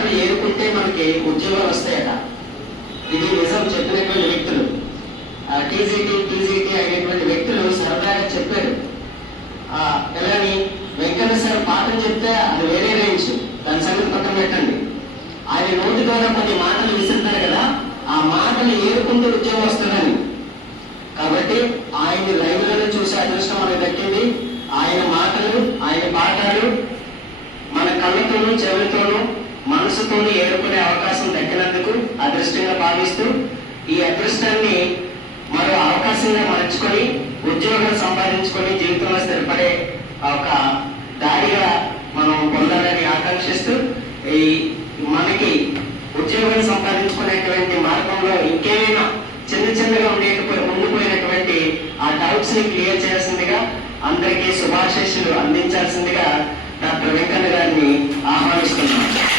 మాటలు ఏరుకుంటే మనకి ఉద్యోగాలు వస్తాయట. ఇది నిజం చెప్పినటువంటి వ్యక్తులు, టీజీటీ అయినటువంటి వ్యక్తులు సరదాగా చెప్పారు. ఎలాని వెంకన్న సార్ పాఠం చెప్తే అది వేరే రేంజ్, దాని సంగతి పక్కన పెట్టండి. ఆయన నోటి ద్వారా కొన్ని మాటలు విసురుతారు కదా, ఆ మాటలు ఏరుకుంటూ ఉద్యోగం వస్తుందని. కాబట్టి ఆయన్ని లైవ్లలో చూసే అదృష్టం మనకు దక్కింది. ఆయన మాటలు, ఆయన పాఠాలు మన కళ్ళతోనూ, చెవులతోనూ, మనసుతోనూ ఏరుకునే అవకాశం దక్కినందుకు అదృష్టంగా భావిస్తూ, ఈ అదృష్టాన్ని మరో అవకాశంగా మలుచుకొని ఉద్యోగం సంపాదించుకొని జీవితంలో స్థిరపడే ఒక దారిగా మనం పొందాలని ఆకాంక్షిస్తూ, ఈ మనకి ఉద్యోగం సంపాదించుకునేటువంటి మార్గంలో ఇంకేమైనా చిన్నగా ఉండిపోయినటువంటి ఆ డౌట్స్ ని క్లియర్ చేయాల్సిందిగా, అందరికీ శుభాశీస్సులు అందించాల్సిందిగా డాక్టర్ వెంకన్న గారిని ఆహ్వానిస్తున్నాను.